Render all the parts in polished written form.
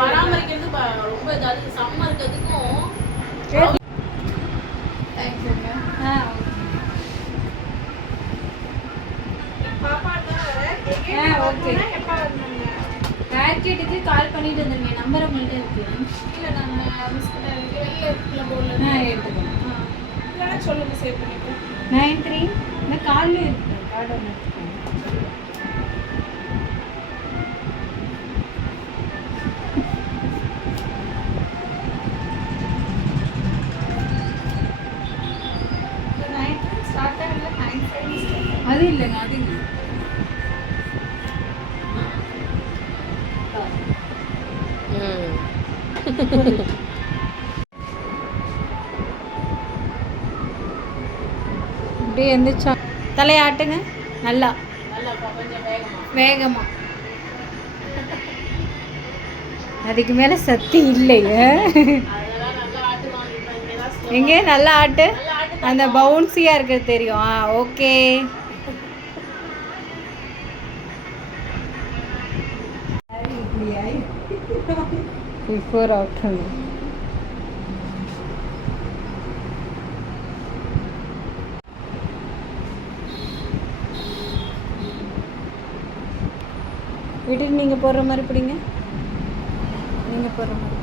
பராமரிக்கிறது ரொம்ப இதாவது சம்மர் இருக்கிறதுக்கும் கேட்டுக்கு கால் பண்ணிட்டு வந்துருங்க. நம்பர் உங்கள்கிட்ட இருக்கு. இல்லை நான் வெளில இருக்குல்ல போர்டில் எடுத்துக்கோங்க. இல்லைன்னா சொல்லுங்கள், சேவ் பண்ணிப்போம். 93 இந்த காலில் இருக்கு. கார்டு ஒன்று எடுத்துக்கோங்க. அது இல்லைங்க, அது இல்லை. இப்படியே எந்திரிச்சா தலையாட்டுங்க நல்லா வேகமா. அதுக்கு மேல சக்தி இல்லையே. எங்கே நல்லா ஆட்டு. அந்த பவுன்சியா இருக்கிறது தெரியும். ஓகே. பிஃபோர் ஆஃப்டர் வீட்டுக்கு நீங்கள் போடுற மாதிரி பிடிங்க. நீங்கள் போடுற மாதிரி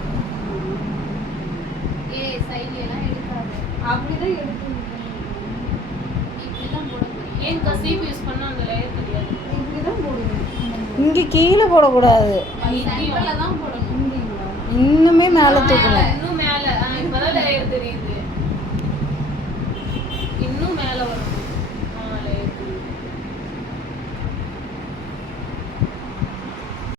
சைட்லாம் எடுக்காது. அப்படிதான் எடுக்கணும். இப்படிதான் போடணும். ஏன் கசீப் யூஸ் பண்ணால் அந்த லேயர் தெரியாது. இப்படிதான் போடணும். இங்கே கீழே போடக்கூடாது, கீழே தான் போடணும். இன்னுமே மேலே தூக்கணும். இன்னும் மேலே இப்போதான் லேயர் தெரியுது. இன்னும் மேலே வரும்.